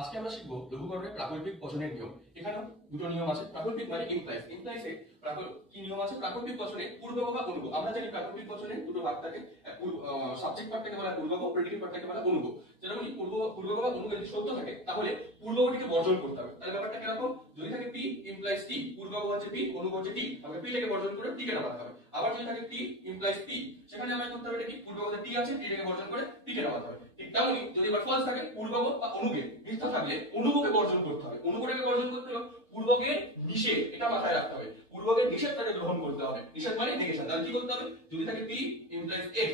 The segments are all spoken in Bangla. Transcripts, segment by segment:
আজকে আমরা শিখবো লঘুকরণের প্রাকল্পিক বচনের নিয়ম। এখানেও দুটো নিয়ম আছে। প্রাকল্পিক মানে ইমপ্লাইজ। ইমপ্লাইজে কি নিয়ম আছে? প্রাকল্পিক বচনে পূর্বক বা অনুগো। আমরা জানি প্রাকল্পিক বচনে দুটো ভাগ থাকে। সাবজেক্ট পার্টটাকে বলা হয় পূর্বক, প্রেডিকেট পার্টটাকে বলা হয় অনুগো। যেরকম পূর্বক বা অনুগো যদি সত্য থাকে তাহলে পূর্বকটিকে বর্জন করতে হবে। তাহলে ব্যাপারটা কিরকম? যদি থাকে p ইমপ্লাইজ t, পূর্বক হচ্ছে p, অনুগো হচ্ছে t, আমাকে p টাকে বর্জন করে t কে নামাতে হবে। আবার যদি থাকে t ইমপ্লাইজ p, সেখানে আমরা করতে হবে কি? পূর্বক হচ্ছে t আছে, t টাকে বর্জন করে p কে নামাতে হবে। ঠিক তেমনি যদি আবার ফলস থাকে, পূর্বক বা অনুগে মিথ্যা থাকলে অনুগকে বর্জন করতে হবে। অনুগটাকে বর্জন করতে হবে পূর্বকের নিষেধ, এটা মাথায় রাখতে হবে। পূর্বকের নিষেধটাকে গ্রহণ করতে হবে। নিষেধ মানে নেগেশন। তাহলে কি করতে হবে? যদি থাকে p ইমপ্লাইজ f,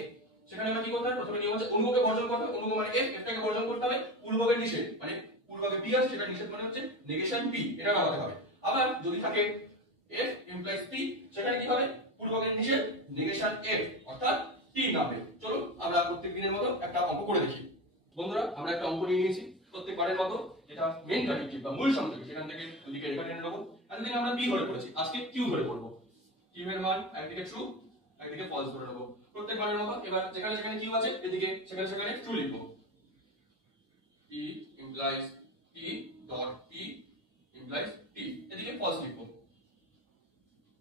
সেখানে আমরা কি করতে হবে? প্রথমে নিয়ম হচ্ছে অনুগকে বর্জন করতে হবে। অনুগ মানে f, f টাকে বর্জন করতে হবে। পূর্বকের নিষেধ মানে পূর্বকে p আছে, সেটা নিষেধ মানে হচ্ছে নেগেশন p, এটা নামাতে হবে। আবার যদি থাকে f ইমপ্লাইজ p, সেখানে কি হবে? পূর্বকের নিষেধ নেগেশন f, অর্থাৎ t নামবে। চলো আমরা প্রত্যেক দিনের মতো একটা অঙ্ক করে দেখি। বন্ধুরা, আমরা একটা অঙ্ক নিয়ে নিয়েছি প্রত্যেকবারের মতো, যেটা মেইন কানেক্টিভ বা মূল সংযোগ, সেখান থেকে দুদিকে রেখা টেনে নেবো। এতদিন আমরা p ধরে পড়েছি, আজকে q ধরে পড়বো। q এর মান একদিকে ট্রু, একদিকে ফলস ধরে নেবো প্রত্যেকবারের মতো। এবার যেখানে যেখানে q আছে এদিকে সেখানে সেখানে ট্রু লিখবো। p implies p dot p implies t, এদিকে ফলস লিখবো।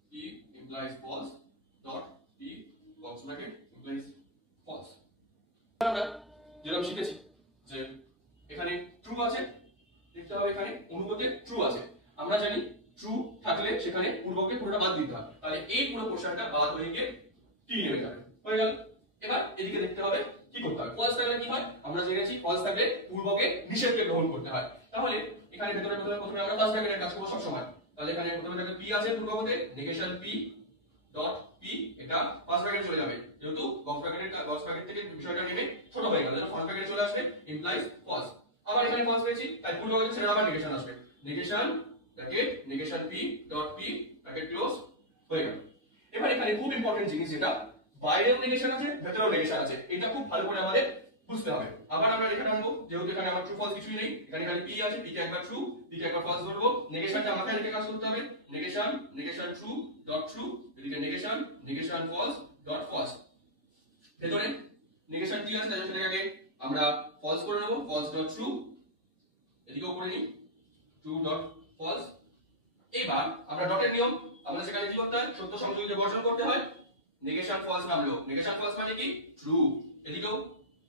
p implies false dot p box bracket implies false। আমরা যেরকম শিখেছি যে এখানে ট্রু আছে, লিখতে হবে এখানে অনুগতে ট্রু আছে। আমরা জানি ট্রু থাকলে সেখানে পূর্বকে পুরোটা বাদ দিতে হবে। তাহলে এই পুরো পোরশনটা বাদ হয়ে গিয়ে টি নেমে যাবে, হয়ে গেল। এবার এদিকে দেখতে হবে কি করতে হবে। ফলস থাকলে কি হয়? আমরা জেনেছি ফলস থাকলে পূর্বকে নিষেধকে গ্রহণ করতে হয়। তাহলে এখানে ভেতরে প্রথমে আমরা ফার্স্ট ব্র্যাকেটের কাজ করব সব সময়। তাহলে এখানে প্রথমে থাকে p আছে পূর্বকতে, নেগেশন p ডট p, এটা ফার্স্ট ব্র্যাকেটে চলে যাবে। যেহেতু বক্স ব্র্যাকেট থেকে বিষয়টা নেমে ছোট হয়ে গেল, ফার্স্ট ব্র্যাকেটে চলে আসবে ইমপ্লাইজ ফলস। আবার এখানে ফলস পেয়েছি, তাই পূর্বকতে ছেড়ে আবার নেগেশন আসবে। Negation bracket negation p dot p bracket close, হয়ে গেল। এবার এখানে খুব ইম্পর্টেন্ট জিনিস, যেটা বাইরেও নেগেশন আছে ভেতরেও নেগেশন আছে, এটা খুব ভালো করে আমাদের বুঝতে হবে। আবার আমরা লেখা আনবো, যেহেতু এখানে আমার ট্রু ফলস কিছুই নেই, এখানে খালি p আছে, p কে একবার ট্রু, p কে একবার ফলস ধরবো। নেগেশনটা মাথায় রেখে কাজ করতে হবে। Negation negation true dot true, এদিকে negation negation false dot false. ভেতরে নেগেশন কি আছে তাই জন্য আগে আমরা ফলস করে নেব, ফলস ডট ট্রু, এদিকেও করে নিই ট্রু ডট ফলস। এবার আমরা ডটের নিয়ম, আমরা সেখানে কি করতে হয়? সত্য সংযোগে বর্জন করতে হয়। নেগেশন ফলস নামলো, নেগেশন ফলস মানে কি? ট্রু। এদিকেও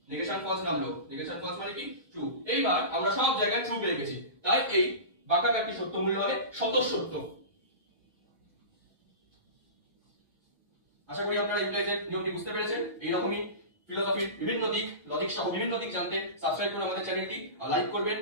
নেগেশন ফলস নামলো, নেগেশন ফলস মানে কি? ট্রু। এইবার আমরা সব জায়গায় ট্রু পেয়ে গেছি, তাই এই বাক্যটি সত্য মূল্য হবে স্বতঃসত্য। আশা করি আপনারা ইমপ্লাইজের নিয়মটি বুঝতে পেরেছেন। এইরকমই ফিলোসফির বিভিন্ন দিক, লজিক সহ বিভিন্ন দিক জানতে সাবস্ক্রাইব করে আমাদের চ্যানেলটি লাইক করবেন।